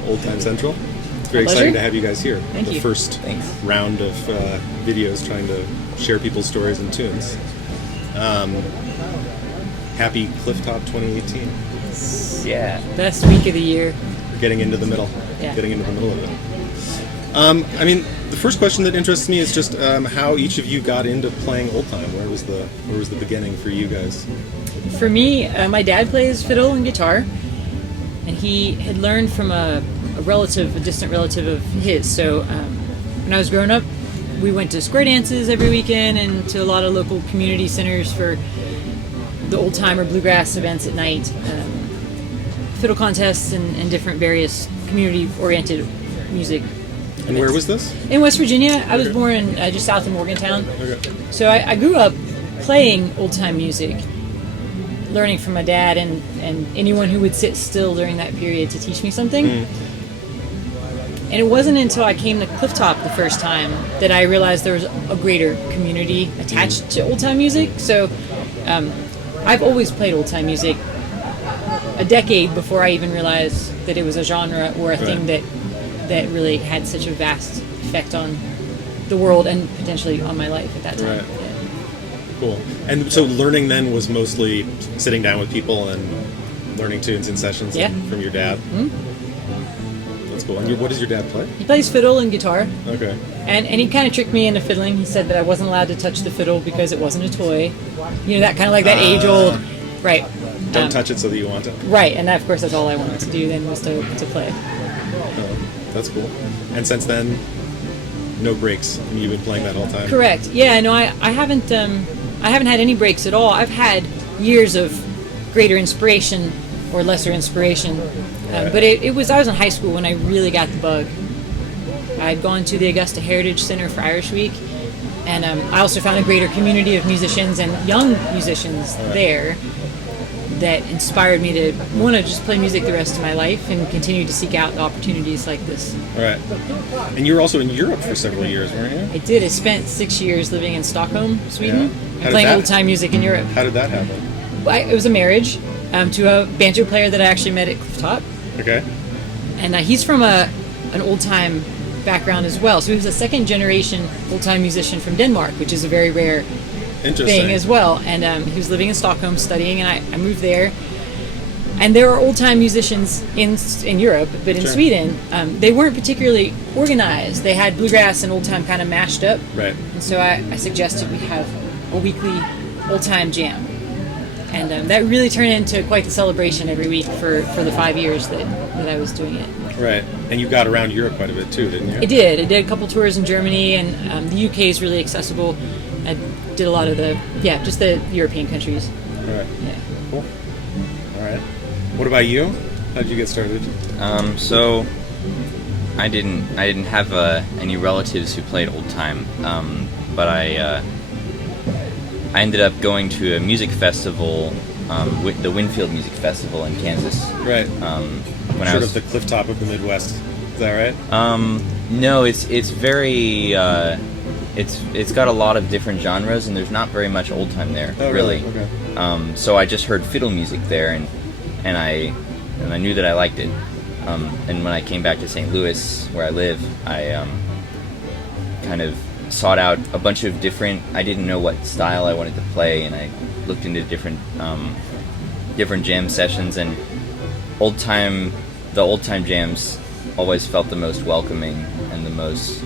on Old Time Central. It's very exciting to have you guys here. Thank you. First round of videos trying to share people's stories and tunes. Happy Clifftop 2018. Yeah. Best week of the year. We're getting into the middle. Yeah. Getting into the middle of it. I mean, the first question that interests me is just how each of you got into playing old time. Where was the beginning for you guys? For me, my dad plays fiddle and guitar, and he had learned from a distant relative of his. So when I was growing up, we went to square dances every weekend and to a lot of local community centers for the old time or bluegrass events at night, fiddle contests and different various community-oriented music. And where was this? In West Virginia. I was born in just south of Morgantown. Okay. So I grew up playing old-time music, learning from my dad and anyone who would sit still during that period to teach me something. And it wasn't until I came to Clifftop the first time that I realized there was a greater community attached to old-time music. So I've always played old-time music a decade before I even realized that it was a genre or a thing that really had such a vast effect on the world and potentially on my life at that time. Right. Yeah. Cool. And so learning then was mostly sitting down with people and learning tunes in sessions from your dad? Mm-hmm. That's cool. And what does your dad play? He plays fiddle and guitar. Okay. And he kind of tricked me into fiddling. He said that I wasn't allowed to touch the fiddle because it wasn't a toy. You know, that kind of like that age-old... Right. Don't touch it so that you want to. Right. And that, of course, that's all I wanted to do then was to play. That's cool. And since then, no breaks. And you've been playing that all the time. Correct. Yeah. No, I haven't had any breaks at all. I've had years of greater inspiration or lesser inspiration, but I was in high school when I really got the bug. I'd gone to the Augusta Heritage Center for Irish Week, and I also found a greater community of musicians and young musicians there that inspired me to want to just play music the rest of my life and continue to seek out opportunities like this. Right. And you were also in Europe for several years, weren't you? I did. I spent 6 years living in Stockholm, Sweden, and playing old-time music in Europe. How did that happen? It was a marriage to a banjo player that I actually met at Clifftop. Okay. And he's from an old-time background as well. So he was a second-generation old-time musician from Denmark, which is a very rare thing as well. And he was living in Stockholm studying, and I moved there. And there are old-time musicians in Europe, but in Sweden, they weren't particularly organized. They had bluegrass and old-time kind of mashed up. Right. And so I suggested we have a weekly old-time jam. And that really turned into quite the celebration every week for the 5 years that I was doing it. Right. And you got around Europe quite a bit too, didn't you? I did. I did a couple tours in Germany, and the UK is really accessible. I did a lot of just the European countries. All right. Yeah. Cool. All right. What about you? How did you get started? So I didn't have any relatives who played old time, but I ended up going to a music festival, the Winfield Music Festival in Kansas. Right. When sort of the Clifftop of the Midwest. Is that right? No, it's very it's got a lot of different genres, and there's not very much old time there. Oh, really? Okay. So I just heard fiddle music there, and I knew that I liked it. And when I came back to St. Louis, where I live, I kind of sought out a bunch of different. I didn't know what style I wanted to play, and I looked into different jam sessions, and the old time jams always felt the most welcoming and the most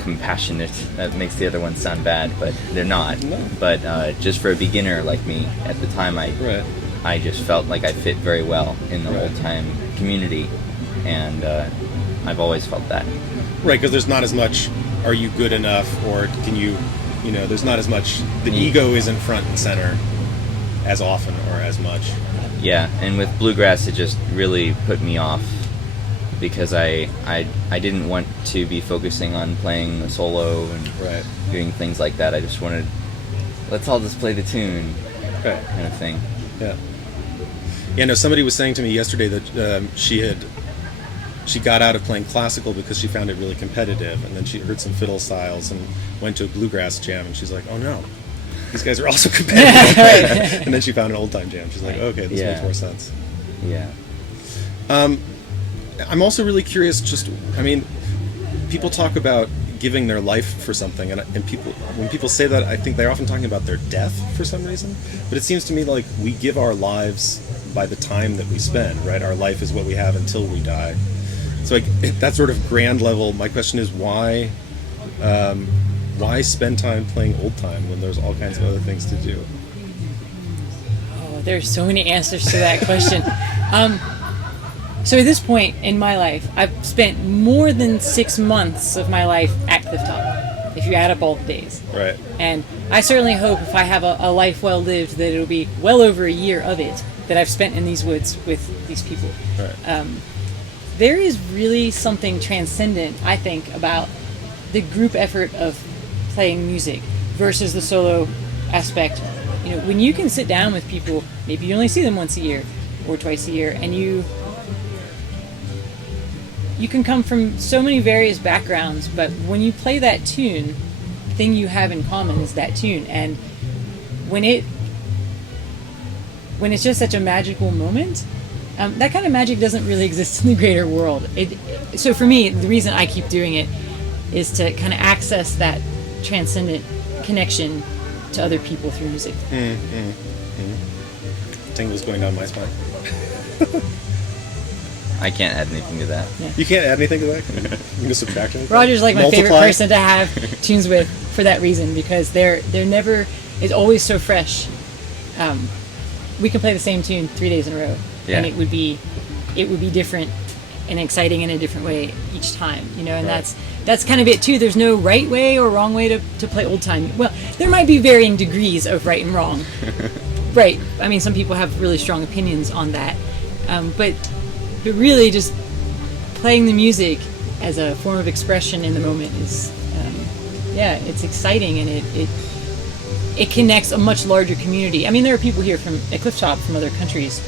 compassionate. That makes the other ones sound bad, but they're not. No. But just for a beginner like me at the time, I just felt like I fit very well in the old time community, and I've always felt that. Right, because there's not as much, are you good enough, or can you, there's not as much, the ego isn't front and center as often or as much. Yeah, and with bluegrass, it just really put me off, because I didn't want to be focusing on playing a solo and doing things like that. I just wanted, let's all just play the tune, kind of thing. Yeah. Yeah, no, somebody was saying to me yesterday that she got out of playing classical because she found it really competitive, and then she heard some fiddle styles and went to a bluegrass jam, and she's like, oh no, these guys are also competitive. And then she found an old time jam. She's like, okay, this makes more sense. Yeah. I'm also really curious. I mean, people talk about giving their life for something, and when people say that, I think they're often talking about their death for some reason. But it seems to me like we give our lives by the time that we spend. Right, our life is what we have until we die. So, like, at that sort of grand level, my question is why spend time playing old time when there's all kinds of other things to do? Oh, there's so many answers to that question. So at this point in my life, I've spent more than 6 months of my life at Clifftop, if you add up all the days. Right. And I certainly hope if I have a life well lived that it'll be well over a year of it that I've spent in these woods with these people. Right. There is really something transcendent, I think, about the group effort of playing music versus the solo aspect. You know, when you can sit down with people, maybe you only see them once a year or twice a year, and you can come from so many various backgrounds, but when you play that tune, the thing you have in common is that tune. And when it's just such a magical moment, that kind of magic doesn't really exist in the greater world. So for me, the reason I keep doing it is to kind of access that transcendent connection to other people through music. Tingles going down my spine. I can't add anything to that. Yeah. You can't add anything to that? You can just subtract anything? Roger's like my Multiply? favorite person to have tunes with for that reason, because they're never, it's always so fresh. We can play the same tune 3 days in a row, Yeah. and it would be different and exciting in a different way each time, you know. And Right. that's kind of it too. There's no right way or wrong way to play old time. Well, there might be varying degrees of right and wrong. Right. I mean, some people have really strong opinions on that, but really just playing the music as a form of expression in the moment is, it's exciting, and it connects a much larger community. I mean, there are people here at Clifftop from other countries,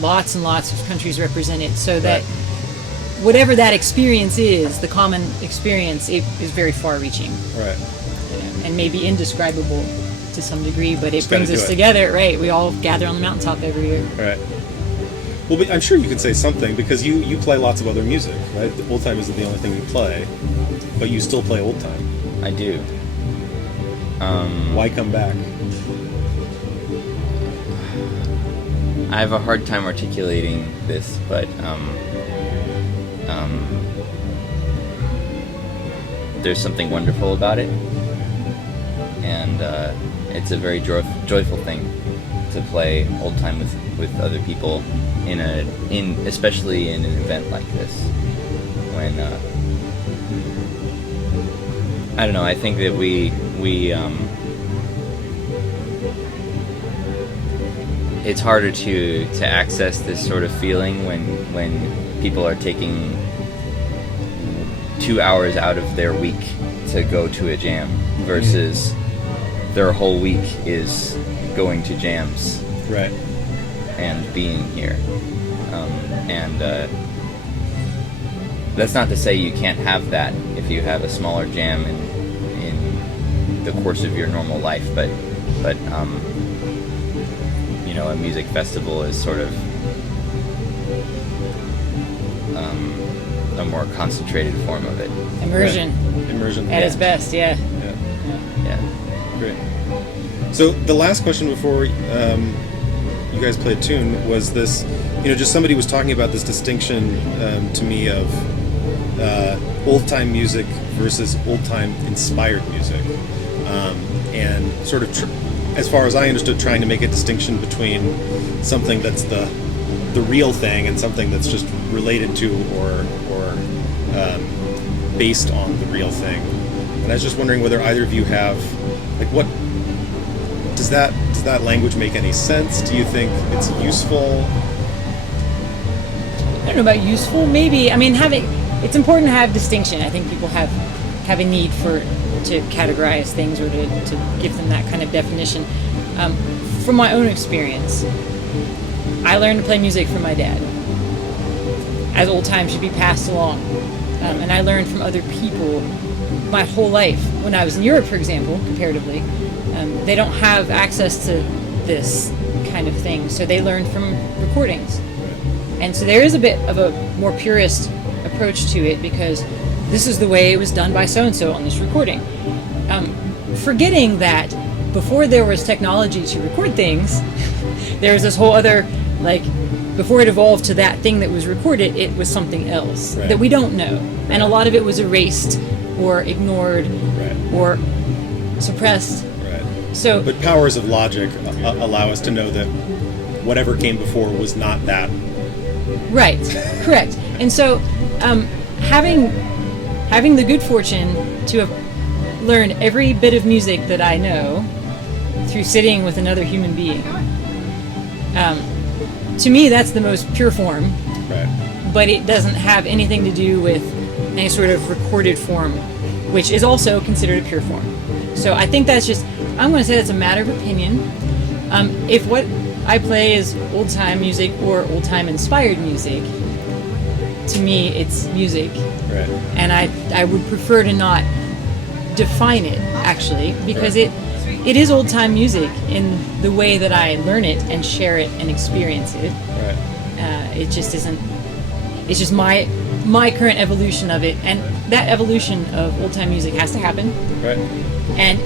lots and lots of countries represented, so that whatever that experience is, the common experience, it is very far-reaching. Right. And maybe indescribable to some degree, but it Just gotta brings do us it. together, right? We all gather on the mountaintop every year. Right. Well, but I'm sure you could say something, because you play lots of other music, right? The old time isn't the only thing you play, but you still play old time. I do. Why come back? I have a hard time articulating this, but there's something wonderful about it, and it's a very joyful thing to play old time with other people especially in an event like this, when I don't know, I think that we it's harder to access this sort of feeling when people are taking 2 hours out of their week to go to a jam versus their whole week is going to jams. Right. And being here. That's not to say you can't have that if you have a smaller jam in the course of your normal life, but you know, a music festival is sort of a more concentrated form of it. Immersion. Right. Immersion. At its best, yeah. Yeah. Great. So the last question before you guys played tune was this, you know, just somebody was talking about this distinction to me of old time music versus old time inspired music, and sort of as far as I understood, trying to make a distinction between something that's the real thing and something that's just related to or based on the real thing. And I was just wondering whether either of you have, like, what does that language make any sense? Do you think it's useful? I don't know about useful, maybe. I mean, it's important to have distinction. I think people have a need to categorize things or to give them that kind of definition. From my own experience, I learned to play music from my dad, as old time should be passed along. And I learned from other people my whole life. When I was in Europe, for example, comparatively, they don't have access to this kind of thing, so they learn from recordings. And so there is a bit of a more purist approach to it, because this is the way it was done by so-and-so on this recording. Forgetting that before there was technology to record things, there was this whole other, like, before it evolved to that thing that was recorded, it was something else that we don't know. And a lot of it was erased or ignored or suppressed. So, but powers of logic allow us to know that whatever came before was not that. Right, correct. And so, having the good fortune to have learned every bit of music that I know through sitting with another human being, to me, that's the most pure form. Right. But it doesn't have anything to do with any sort of recorded form, which is also considered a pure form. So I think that's just, I'm going to say that's a matter of opinion. If what I play is old time music or old time inspired music, to me it's music. Right. And I would prefer to not define it, actually, because it is old time music in the way that I learn it and share it and experience it. Right. It just isn't. It's just my current evolution of it, and that evolution of old time music has to happen. Right. And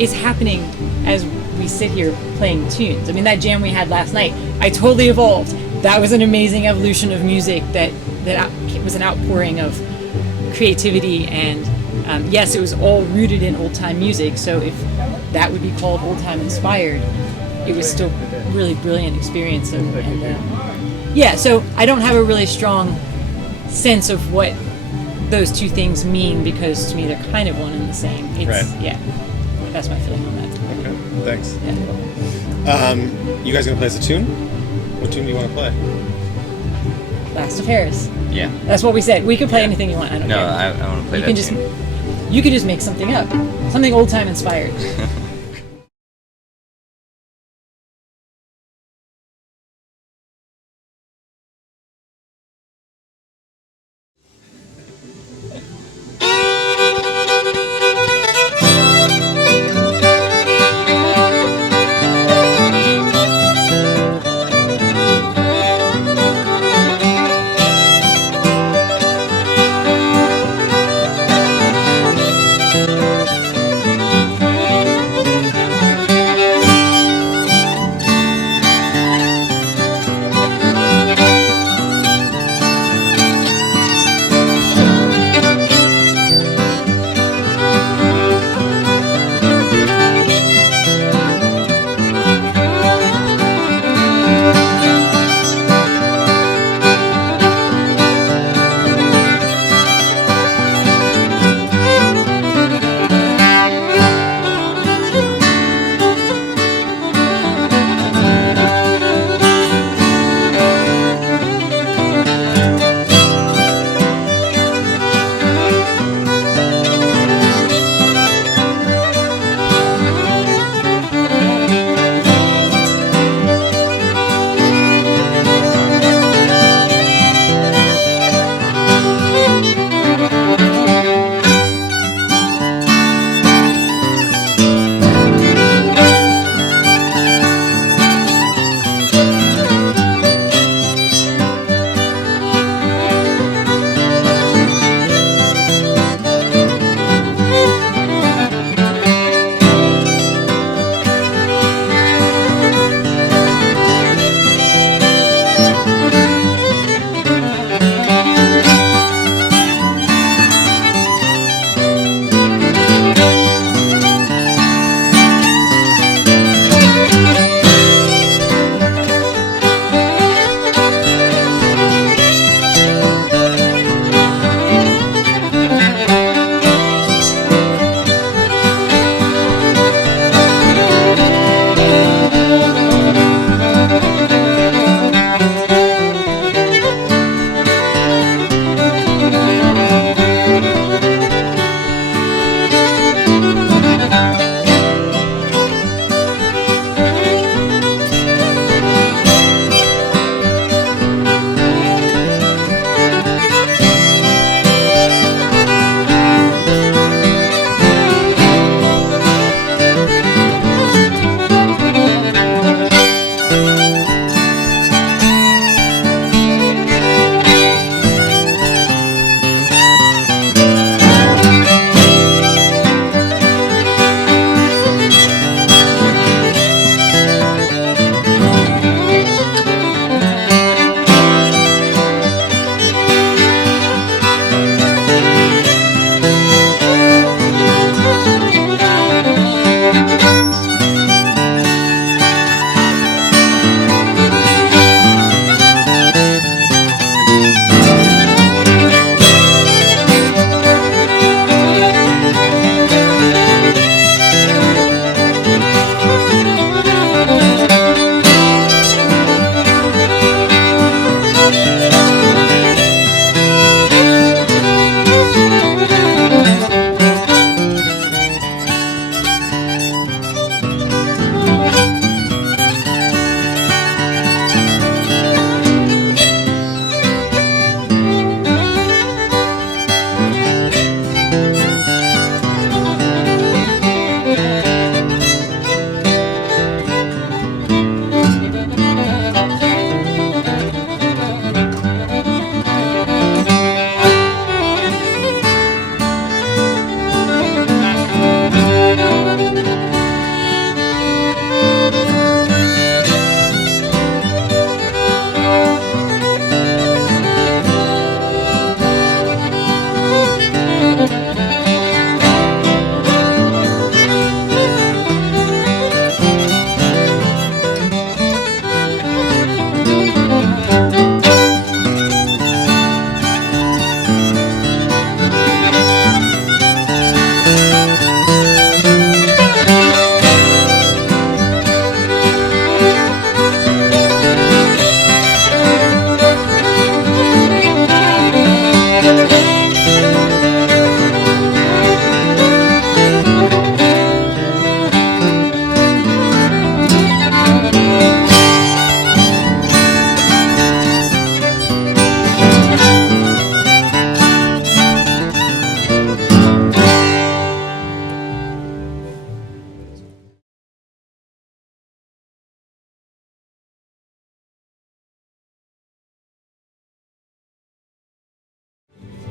it's happening as we sit here playing tunes. I mean, that jam we had last night, I totally evolved. That was an amazing evolution of music that was an outpouring of creativity, and yes, it was all rooted in old time music. So if that would be called old time inspired, it was still a really brilliant experience. Yeah, so I don't have a really strong sense of what those two things mean, because to me they're kind of one and the same. Yeah, that's my feeling on that. Okay, thanks. Yeah. You guys gonna play us a tune? What tune do you want to play? Last of Paris. Yeah. That's what we said. We could play anything you want. I don't care. I want to play You that can tune. you could just make something up, something old time inspired.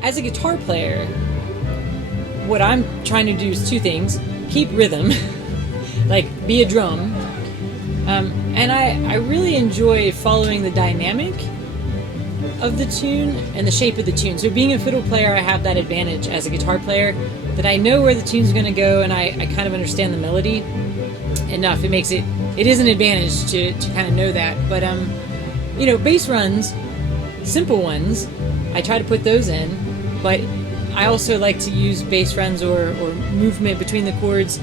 as a guitar player, what I'm trying to do is two things: keep rhythm, like be a drum, and I really enjoy following the dynamic of the tune and the shape of the tune. So being a fiddle player, I have that advantage as a guitar player that I know where the tune's going to go, and I kind of understand the melody enough. It is an advantage to kind of know that. But bass runs, simple ones, I try to put those in, but I also like to use bass runs or movement between the chords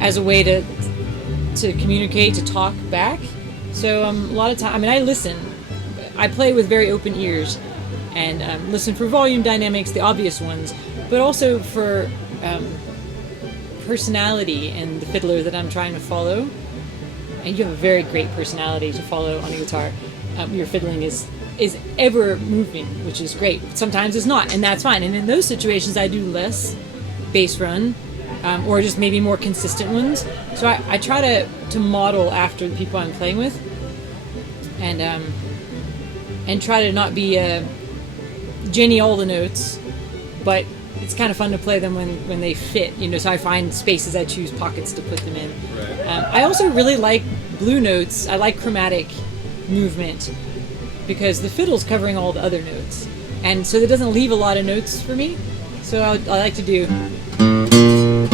as a way to communicate, to talk back. So a lot of time, I listen. I play with very open ears and listen for volume dynamics, the obvious ones, but also for personality in the fiddler that I'm trying to follow. And you have a very great personality to follow on a guitar. Your fiddling is ever moving, which is great. Sometimes it's not, and that's fine. And in those situations, I do less bass run, or just maybe more consistent ones. So I try to model after the people I'm playing with, and try to not be Jenny all the notes, but it's kind of fun to play them when they fit. So I find spaces, I choose pockets to put them in. Right. I also really like blue notes. I like chromatic movement because the fiddle's covering all the other notes, and so it doesn't leave a lot of notes for me. So I like to do that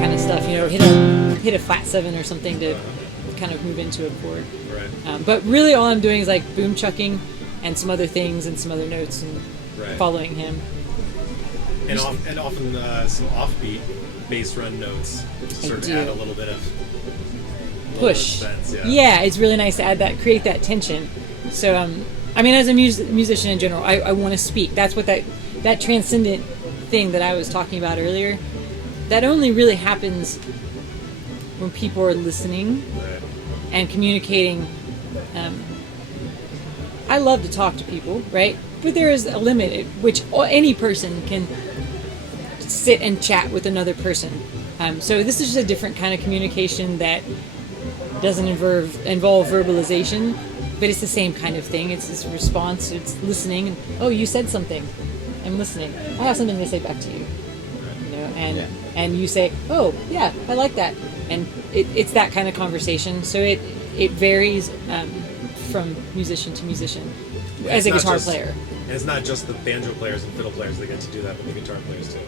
kind of stuff. Hit a flat 7 or something to kind of move into a chord. Right. But really, all I'm doing is like boom chucking and some other things and some other notes and following him. And often some offbeat bass run notes to sort of add a little bit of push. Sense, yeah, it's really nice to add that, create that tension. So, as a musician in general, I want to speak. That's what that transcendent thing that I was talking about earlier, that only really happens when people are listening and communicating. I love to talk to people, right? But there is a limit at which any person can sit and chat with another person. So this is just a different kind of communication that doesn't involve verbalization, but it's the same kind of thing. It's this response, it's listening. Oh, you said something. I'm listening. I have something to say back to you. And you say, oh, yeah, I like that. And it's that kind of conversation. So it varies from musician to musician as a guitar player. And it's not just the banjo players and fiddle players that get to do that, but the guitar players too.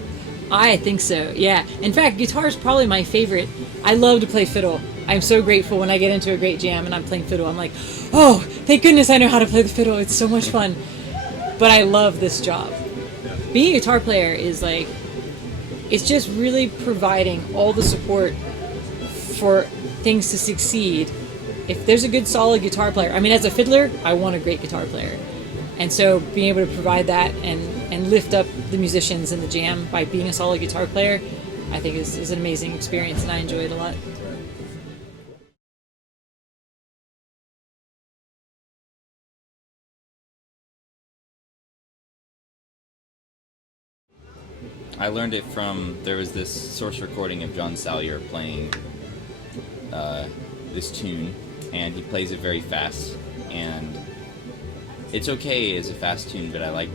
I think so, yeah. In fact, guitar is probably my favorite. I love to play fiddle. I'm so grateful when I get into a great jam and I'm playing fiddle. I'm like, oh, thank goodness I know how to play the fiddle. It's so much fun. But I love this job. Yeah. Being a guitar player is like, it's just really providing all the support for things to succeed. If there's a good, solid guitar player, as a fiddler, I want a great guitar player. And so being able to provide that and lift up the musicians in the jam by being a solid guitar player, I think is an amazing experience, and I enjoy it a lot. I learned it there was this source recording of John Salyer playing this tune, and he plays it very fast, and it's okay as a fast tune, but I like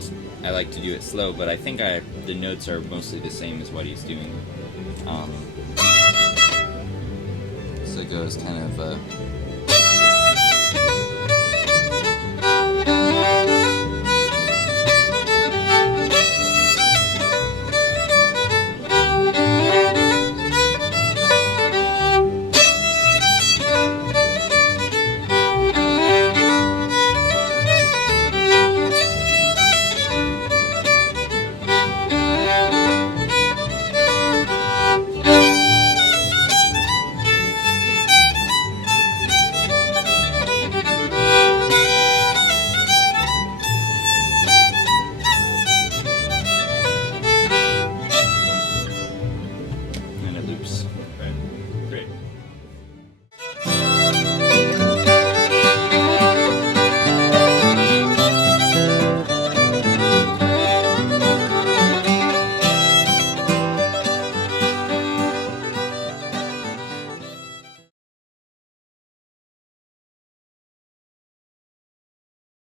to do it slow, but I think the notes are mostly the same as what he's doing. So it goes kind of